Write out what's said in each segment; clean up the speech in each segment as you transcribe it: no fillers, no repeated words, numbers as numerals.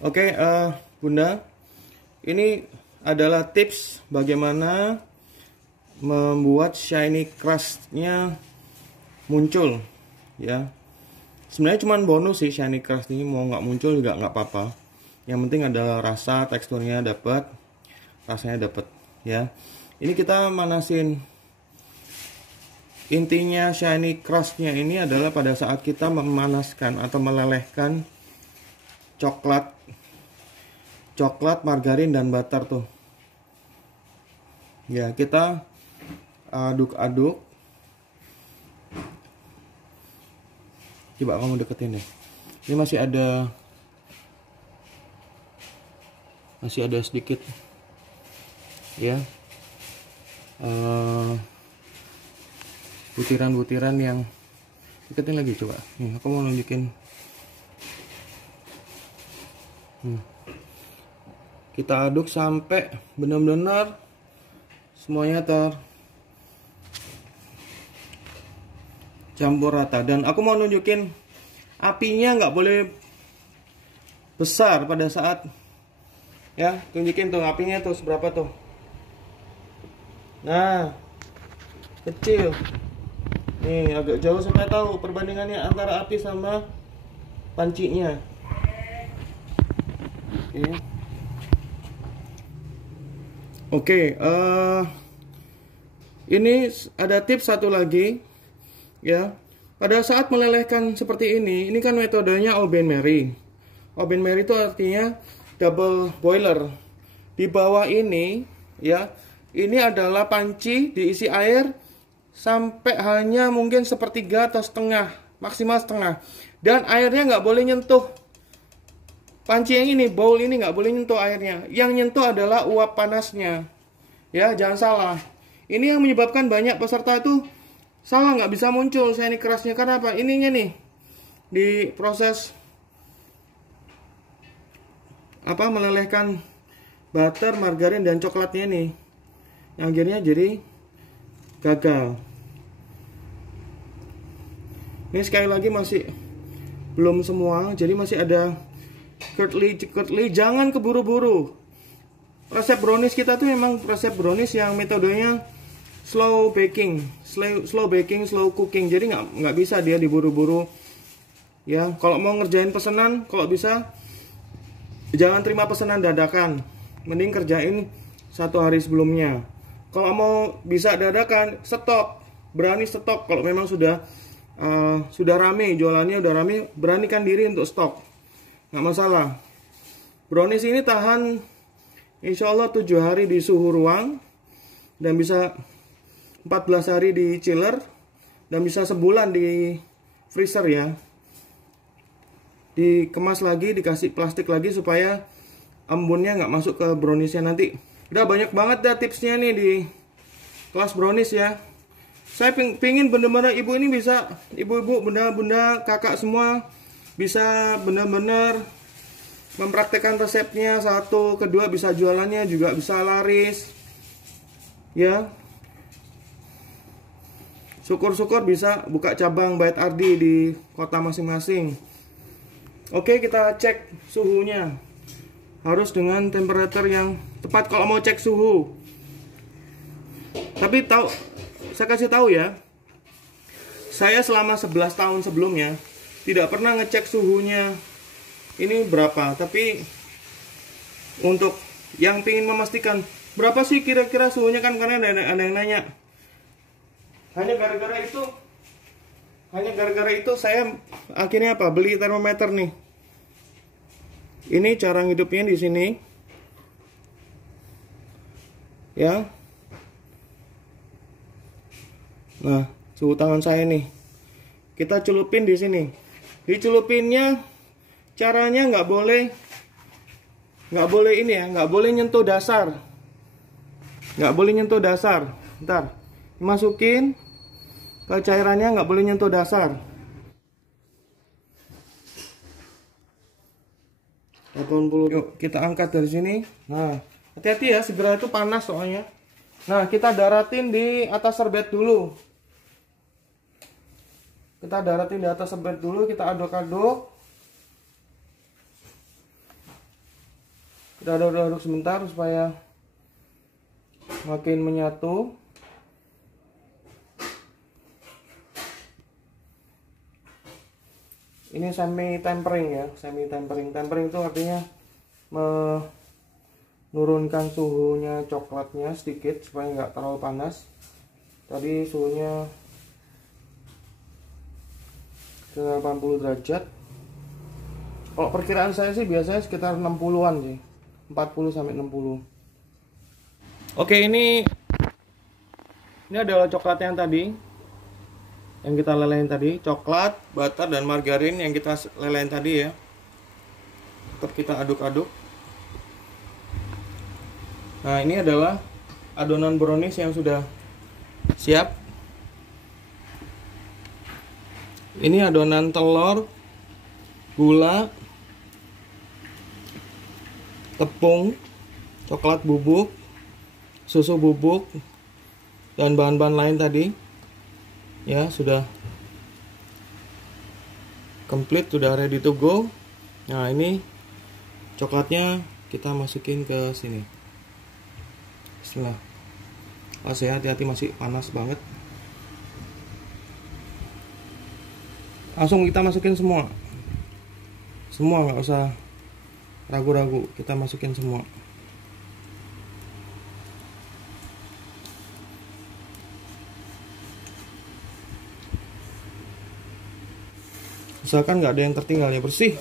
Oke, Bunda, ini adalah tips bagaimana membuat shiny crust-nya muncul, ya. Sebenarnya cuma bonus sih shiny crust ini, mau nggak muncul juga nggak apa-apa. Yang penting adalah rasa, teksturnya dapat, rasanya dapat, ya. Ini kita manasin. Intinya shiny crust-nya ini adalah pada saat kita memanaskan atau melelehkan coklat, margarin dan butter tuh. Ya, kita aduk-aduk. Coba kamu deketin deh. Ini masih ada sedikit ya. Butiran-butiran yang deketin lagi coba. Nih, aku mau nunjukin. Kita aduk sampai benar-benar semuanya tercampur rata. Dan aku mau nunjukin apinya nggak boleh besar pada saat, ya, tunjukin tuh apinya tuh seberapa tuh. Nah, kecil. Nih agak jauh supaya tahu perbandingannya antara api sama pancinya. Oke, ini ada tips satu lagi, ya. Pada saat melelehkan seperti ini kan metodenya Oben Marry. Oben Marry itu artinya double boiler. Di bawah ini, ya, ini adalah panci diisi air sampai hanya mungkin sepertiga atau setengah, maksimal setengah. Dan airnya nggak boleh nyentuh panci yang ini, bowl ini nggak boleh nyentuh airnya. Yang nyentuh adalah uap panasnya. Ya, jangan salah. Ini yang menyebabkan banyak peserta itu salah, nggak bisa muncul shiny crust-nya. Karena apa? Ininya nih, di proses melelehkan butter, margarin dan coklatnya nih, yang akhirnya jadi gagal. Ini sekali lagi masih belum semua, jadi masih ada curly. Jangan keburu-buru. Resep brownies kita tuh memang resep brownies yang metodenya slow baking, slow cooking. Jadi nggak bisa dia diburu-buru. Ya, kalau mau ngerjain pesanan, kalau bisa jangan terima pesanan dadakan. Mending kerjain 1 hari sebelumnya. Kalau mau bisa dadakan, berani stok. Kalau memang sudah rame, jualannya udah rame, beranikan diri untuk stok. Nggak masalah. Brownies ini tahan insya Allah 7 hari di suhu ruang, dan bisa 14 hari di chiller, dan bisa sebulan di freezer, ya. Dikemas lagi, dikasih plastik lagi supaya embunnya nggak masuk ke browniesnya nanti. Udah banyak banget dah tipsnya nih di kelas brownies, ya. Saya pingin bener-bener ibu ini bisa, ibu-ibu, bunda-bunda, kakak semua bisa bener-bener mempraktekkan resepnya. 1, kedua bisa jualannya juga bisa laris, ya. Syukur-syukur bisa buka cabang Bait Ardi di kota masing-masing. Oke, kita cek suhunya. Harus dengan temperatur yang tepat kalau mau cek suhu. Tapi saya kasih tahu ya, saya selama 11 tahun sebelumnya tidak pernah ngecek suhunya ini berapa. Tapi untuk yang ingin memastikan berapa sih kira-kira suhunya, kan karena ada yang nanya. Hanya gara-gara itu saya akhirnya beli termometer nih. Ini cara ngidupnya di sini, ya. Nah, suhu tangan saya nih. Kita celupin di sini. Dicelupinnya caranya nggak boleh ini ya, nggak boleh nyentuh dasar. Ntar masukin ke cairannya, nggak boleh nyentuh dasar. 80. Yuk kita angkat dari sini. Nah, hati-hati ya, segera itu panas soalnya. Nah, kita daratin di atas serbet dulu. Kita aduk-aduk. Kita aduk-aduk sebentar supaya makin menyatu. Ini semi tempering ya, semi tempering. Tempering itu artinya menurunkan suhunya coklatnya sedikit supaya nggak terlalu panas. Tadi suhunya 80 derajat. Kalau perkiraan saya sih biasanya sekitar 60-an sih. 40 sampai 60. Oke, ini adalah coklat yang tadi. Yang kita lelehin tadi, coklat, butter dan margarin yang kita lelehin tadi ya. Tetap kita aduk-aduk. Nah, ini adalah adonan brownies yang sudah siap. Ini adonan telur, gula, tepung, coklat bubuk, susu bubuk, dan bahan-bahan lain tadi. Ya, sudah komplit, sudah ready to go. Nah, ini coklatnya kita masukin ke sini. Bismillah. Hati-hati, masih panas banget. Langsung kita masukin semua. Semua, nggak usah ragu-ragu, kita masukin semua. Usahakan nggak ada yang tertinggal ya, bersih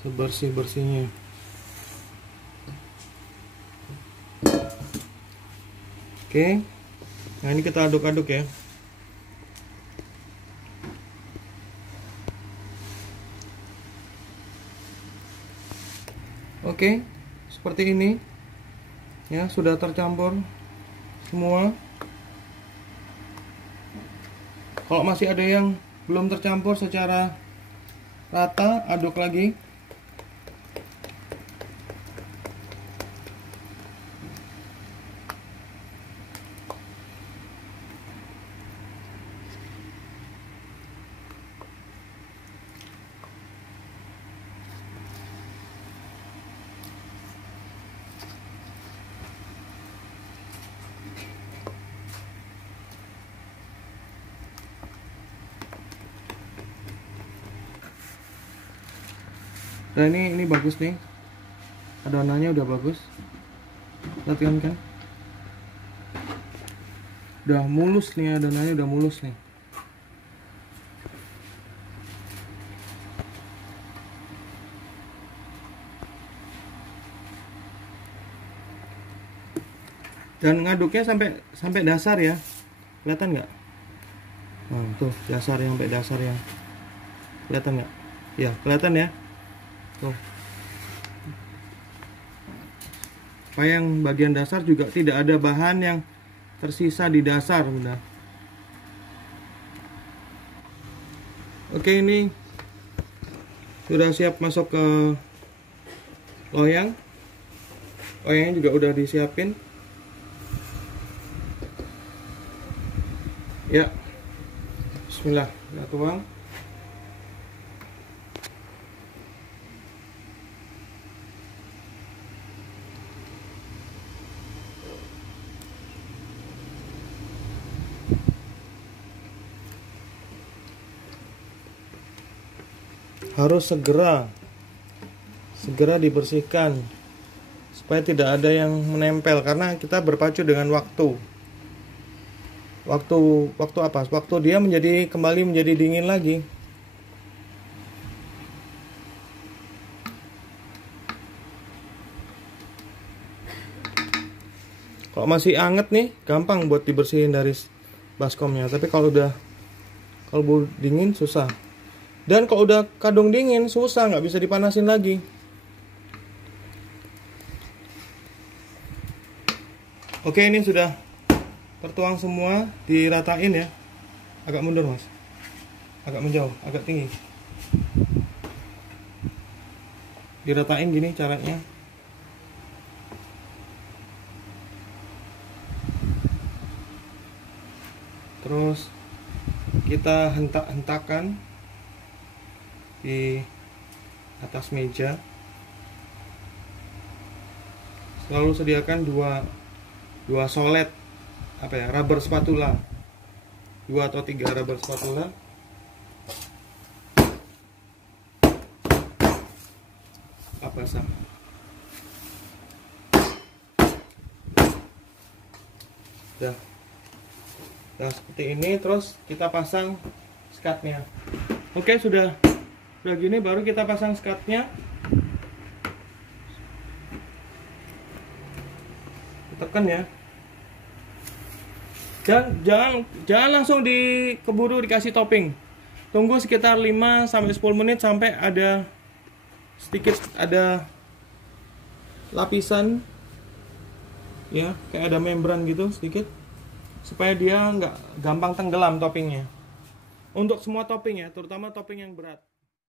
sebersih-bersihnya. Oke, nah ini kita aduk-aduk ya. Oke, seperti ini ya, sudah tercampur semua. Kalau masih ada yang belum tercampur secara rata, aduk lagi. Nah, ini bagus nih, adonannya udah bagus, perhatikan kan, udah mulus nih, adonannya udah mulus nih. Dan ngaduknya sampai dasar ya, kelihatan nggak? Nah, tuh dasar, yang sampai dasar yang kelihatan nggak? Ya, kelihatan ya. Tuh. Supaya yang bagian dasar juga tidak ada bahan yang tersisa di dasar, bunda. Oke, ini sudah siap masuk ke loyang. Loyangnya juga udah disiapin. Ya, bismillah, kita tuang. Harus segera dibersihkan supaya tidak ada yang menempel, karena kita berpacu dengan waktu apa? Waktu dia kembali menjadi dingin lagi. Kalau masih anget nih, gampang buat dibersihin dari baskomnya. Tapi kalau dingin susah. Dan kalau udah kadung dingin susah, nggak bisa dipanasin lagi. Oke, ini sudah tertuang semua, diratain ya. Agak mundur mas, agak menjauh, agak tinggi. Diratain gini caranya. Terus kita hentak-hentakan di atas meja. Lalu sediakan dua solet rubber spatula, 2 atau 3 rubber spatula. Pasang. Nah, seperti ini, terus kita pasang skatnya. Oke, sudah gini, baru kita pasang skatnya. Tekan ya. Dan jangan langsung keburu dikasih topping. Tunggu sekitar 5 sampai 10 menit sampai ada lapisan ya, kayak ada membran gitu sedikit, supaya dia nggak gampang tenggelam toppingnya. Untuk semua topping ya, terutama topping yang berat.